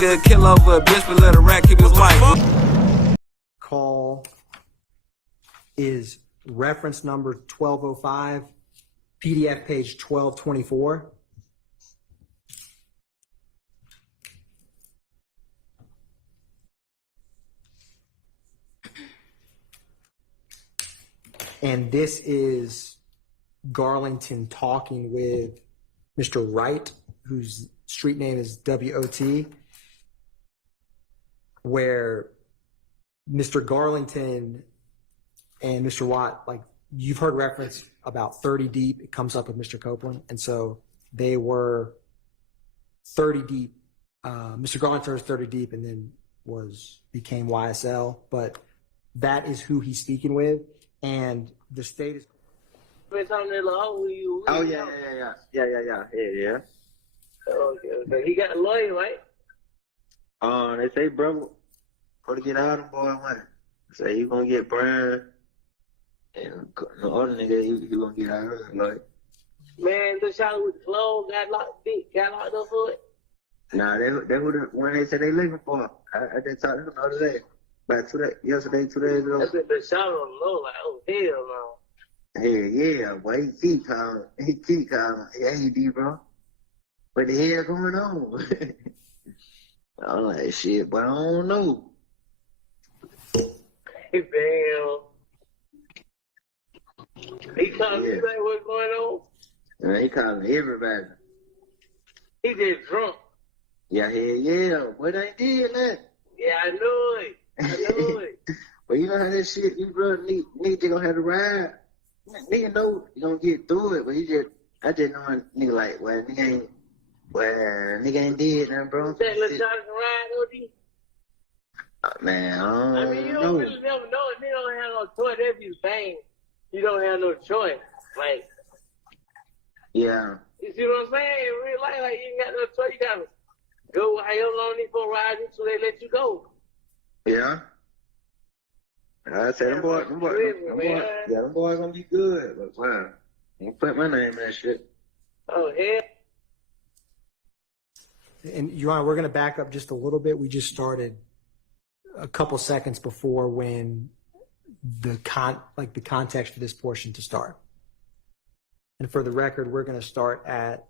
nigga kill over a bitch, but let a rat keep his wife. Call is reference number 1205, PDF page 1224. And this is Garlington talking with Mr. Wright, whose street name is W.O.T., where Mr. Garlington and Mr. Watt, like you've heard reference about 30 deep, it comes up with Mr. Copeland. And so they were 30 deep. Mr. Garlington was 30 deep and then became YSL, but that is who he's speaking with. And the state is. Oh yeah. Okay. He got a lawyer, right? They say, bro, for to get out of boy, man. Say you gonna get Brian, and the other nigga, he gonna get out of like. Man, the shot with the clothes got locked up for it. Nah, they who when they said they looking for. I just talked to him the other day. Yesterday, 2 days ago. I said the shot on the low, like, oh hell no. Hell yeah, boy, he keep calling. Hey, D, bro. What the hell going on? I'm like, shit, but I don't know. Hey, damn. He calling you like what's going on? Man, he calling everybody. He just drunk. Yeah, hell yeah. What I did that? Yeah, I knew it. But you know how that shit, you brother need to gonna have to ride. Nigga know you gonna get through it, but I just know nigga like, nigga ain't did nothing, bro. That little shot can ride, OD? Man, I mean, you don't really never know. They don't have no choice. They be saying you don't have no choice. Like, yeah. You see what I'm saying? In real life, like, you ain't got no choice. You gotta go how your long need for ride until they let you go. Yeah. I said, them boys gonna be good, but wow, don't put my name in that shit. Oh, hell. And Your Honor, we're going to back up just a little bit. We just started a couple seconds before when the context for this portion to start. And for the record, we're going to start at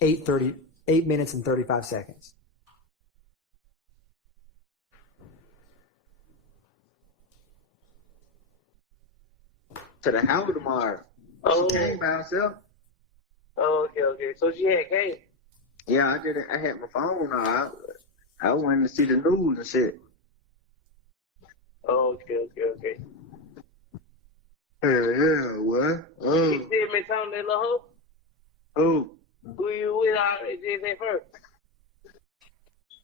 8 minutes and 35 seconds. To the house tomorrow. Oh. She came by herself. Oh, okay. So she had came. Yeah, I had my phone on. I wanted to see the news and shit. Oh, okay. Yeah, what? You still been talking to that little hoe? Who? Who you with just at first?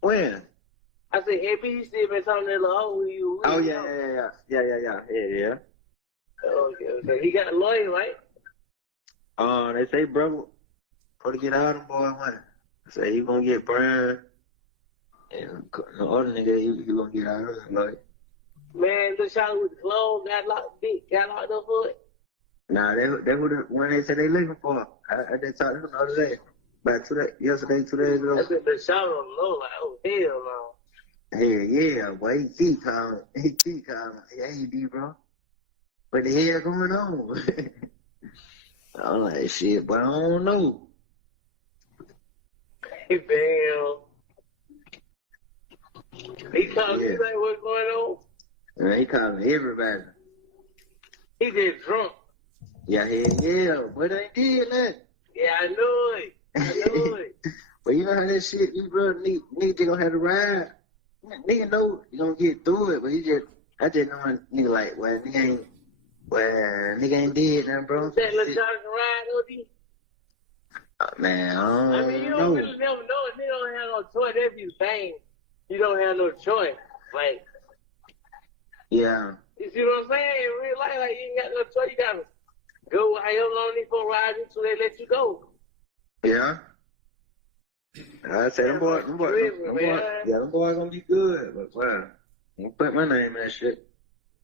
When? I said, hey, you still been talking to that little hoe? Who you with? Oh, yeah. Okay. He got a lawyer, right? They say, bro, for to get out of boy, man. Say you gonna get Brian, and the other nigga, he gonna get out of like. Man, the shot with the clothes got locked up for it. Nah, they who when they said they looking for. I just talked to him the other day. Yesterday, 2 days ago. I said the shot on the low, like, oh hell no. Hell yeah, boy, he keep calling. Hey, D, bro. What the hell going on? I'm like, shit, but I don't know. Hey, damn. He calling you like what's going on? Man, he calling everybody. He just drunk. Yeah, hell yeah. What I did that? Yeah, I knew it. But you know how that shit, you brother need to gonna have to ride. Nigga know you gonna get through it, but I just know nigga like, nigga ain't did nothing, bro. That little shot can ride, OD? Man, I mean, you don't really never know. They don't have no choice. They be saying you don't have no choice. Like, yeah. You see what I'm saying? In real life, like, you ain't got no choice. You gotta go how your long need for ride until they let you go. Yeah. I said, them boys gonna be good, but wow, don't put my name in that shit.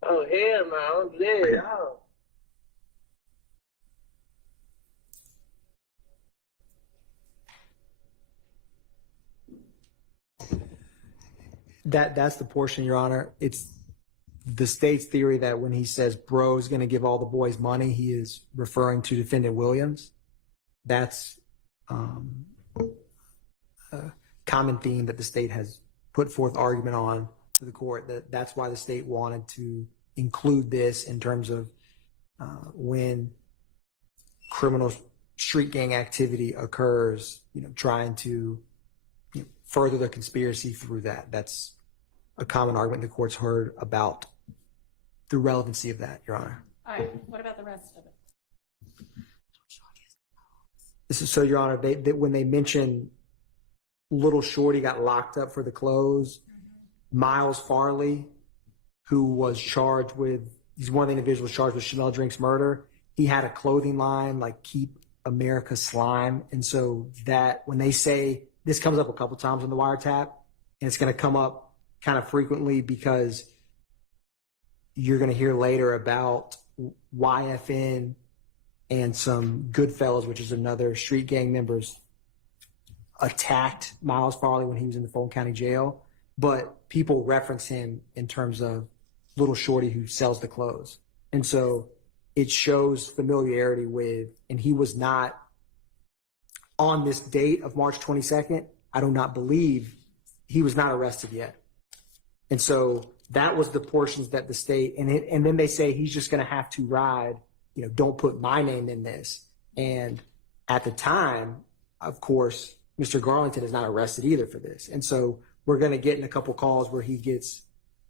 Oh, hell no, I'm dead. Y'all. That's the portion, Your Honor. It's the state's theory that when he says bro is going to give all the boys money, he is referring to defendant Williams. That's a common theme that the state has put forth argument on to the court. That's why the state wanted to include this in terms of when criminal street gang activity occurs, trying to further the conspiracy through that. That's a common argument the court's heard about the relevancy of that, Your Honor. All right, what about the rest of it? This is so, Your Honor, they when they mention little Shorty got locked up for the clothes, Miles Farley, who was charged with, he's one of the individuals charged with Chanel Drink's murder. He had a clothing line like Keep America Slime. And so that when they say, this comes up a couple times on the wiretap, and it's going to come up kind of frequently because you're going to hear later about YFN and some Goodfellas, which is another street gang members, attacked Miles Farley when he was in the Fulton County Jail. But people reference him in terms of little Shorty who sells the clothes. And so it shows familiarity with, and he was not on this date of March 22nd. I do not believe he was not arrested yet. And so that was the portions that the state, and then they say he's just going to have to ride, don't put my name in this. And at the time, of course, Mr. Garlington is not arrested either for this. And so we're going to get in a couple calls where he gets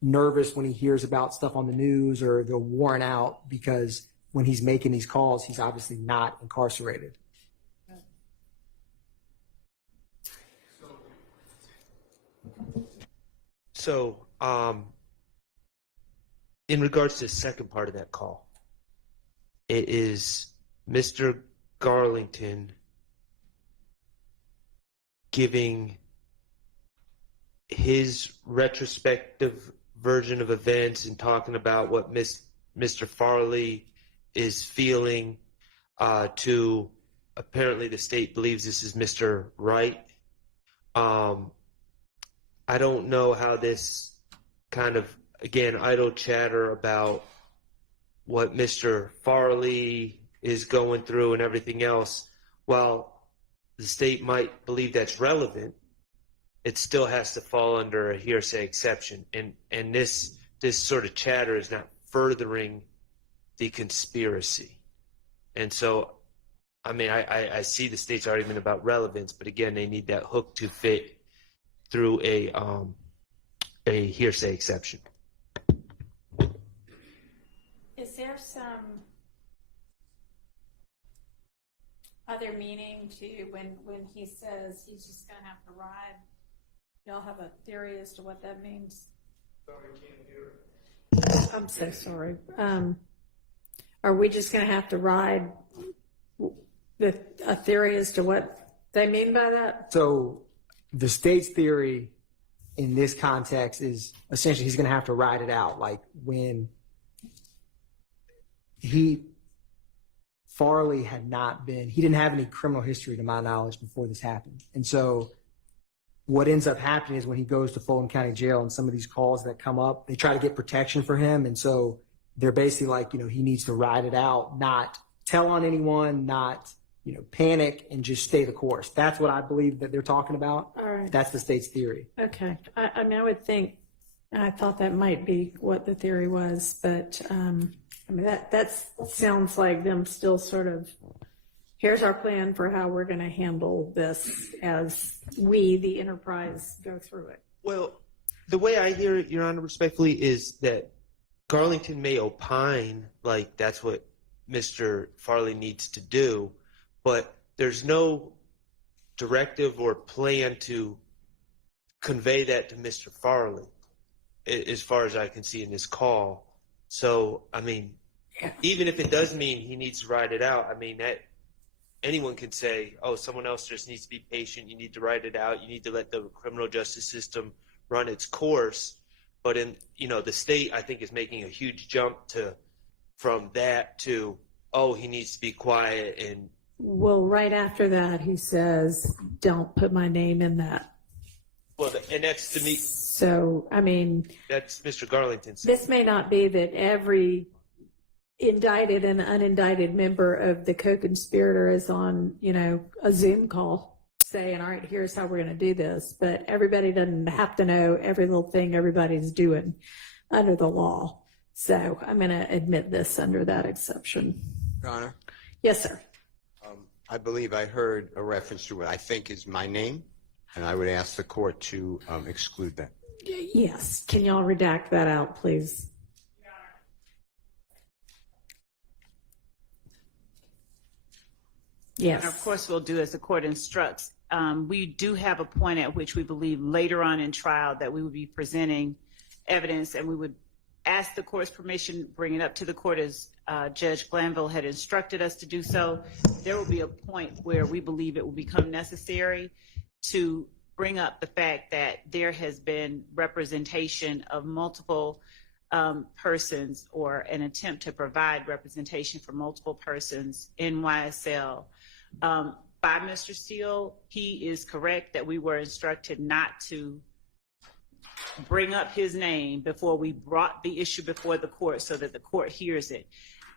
nervous when he hears about stuff on the news or they're worn out because when he's making these calls, he's obviously not incarcerated. So, in regards to the second part of that call, it is Mr. Garlington giving his retrospective version of events and talking about what Mr. Farley is feeling to, apparently the state believes this is Mr. Wright. I don't know how this kind of, again, idle chatter about what Mr. Farley is going through and everything else, while the state might believe that's relevant, it still has to fall under a hearsay exception. And this sort of chatter is not furthering the conspiracy. And so, I mean, I see the state's argument about relevance, but again, they need that hook to fit through a hearsay exception. Is there some other meaning to when he says he's just going to have to ride? Y'all have a theory as to what that means? Sorry, can't hear it. I'm so sorry. Are we just going to have to ride a theory as to what they mean by that? So the state's theory in this context is essentially he's going to have to ride it out. Like when Farley he didn't have any criminal history to my knowledge before this happened. And so what ends up happening is when he goes to Fulton County Jail and some of these calls that come up, they try to get protection for him. And so they're basically like, he needs to ride it out, not tell on anyone, not, panic and just stay the course. That's what I believe that they're talking about. All right. That's the state's theory. Okay. I mean, I thought that might be what the theory was, but that sounds like them still sort of, here's our plan for how we're going to handle this as we, the enterprise, go through it. Well, the way I hear it, Your Honor, respectfully, is that Garlington may opine like that's what Mr. Farley needs to do, but there's no directive or plan to convey that to Mr. Farley, as far as I can see in this call. So, I mean, even if it does mean he needs to ride it out, I mean, that anyone can say, oh, someone else just needs to be patient. You need to ride it out. You need to let the criminal justice system run its course. But the state, I think, is making a huge jump from that to, oh, he needs to be quiet. And Well, right after that, he says, don't put my name in that. Well, and that's to me, So, I mean, that's Mr. Garlington's. this may not be that every indicted and unindicted member of the co-conspirator is on, a Zoom call saying, all right, here's how we're going to do this. But everybody doesn't have to know every little thing everybody's doing under the law. So I'm going to admit this under that exception. Your Honor, Yes, sir. I believe I heard a reference to what I think is my name, and I would ask the court to exclude that. Yes. Can y'all redact that out, please? Yes. And of course, we'll do as the court instructs. We do have a point at which we believe later on in trial that we would be presenting evidence, and we would ask the court's permission, bring it up to the court as Judge Glanville had instructed us to do so. There will be a point where we believe it will become necessary to bring up the fact that there has been representation of multiple persons, or an attempt to provide representation for multiple persons in YSL. By Mr. Steele, he is correct that we were instructed not to bring up his name before we brought the issue before the court so that the court hears it.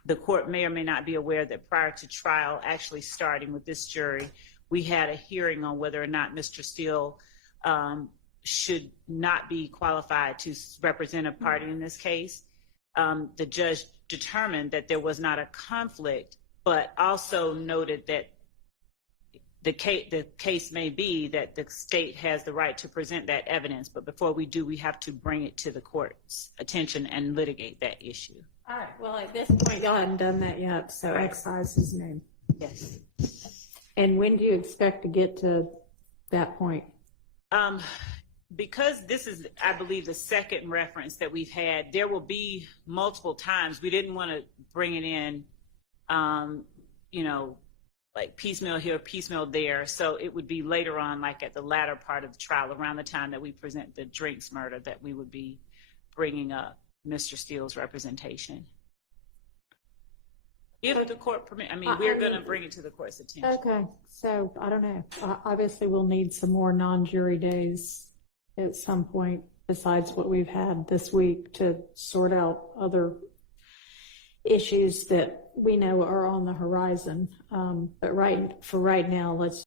The court may or may not be aware that prior to trial actually starting with this jury, we had a hearing on whether or not Mr. Steele should not be qualified to represent a party in this case. The judge determined that there was not a conflict, but also noted that the case may be that the state has the right to present that evidence, but before we do, we have to bring it to the court's attention and litigate that issue. All right. Well, at this point, y'all haven't done that yet, so excise his name. Yes. And when do you expect to get to that point? Because this is, I believe, the second reference that we've had, there will be multiple times. We didn't want to bring it in, like piecemeal here, piecemeal there. So it would be later on, like at the latter part of the trial, around the time that we present the Drinks murder, that we would be bringing up Mr. Steele's representation. If the court permit, we're going to bring it to the court's attention. Okay. So I don't know. Obviously, we'll need some more non-jury days at some point besides what we've had this week to sort out other issues that we know are on the horizon. But for right now, let's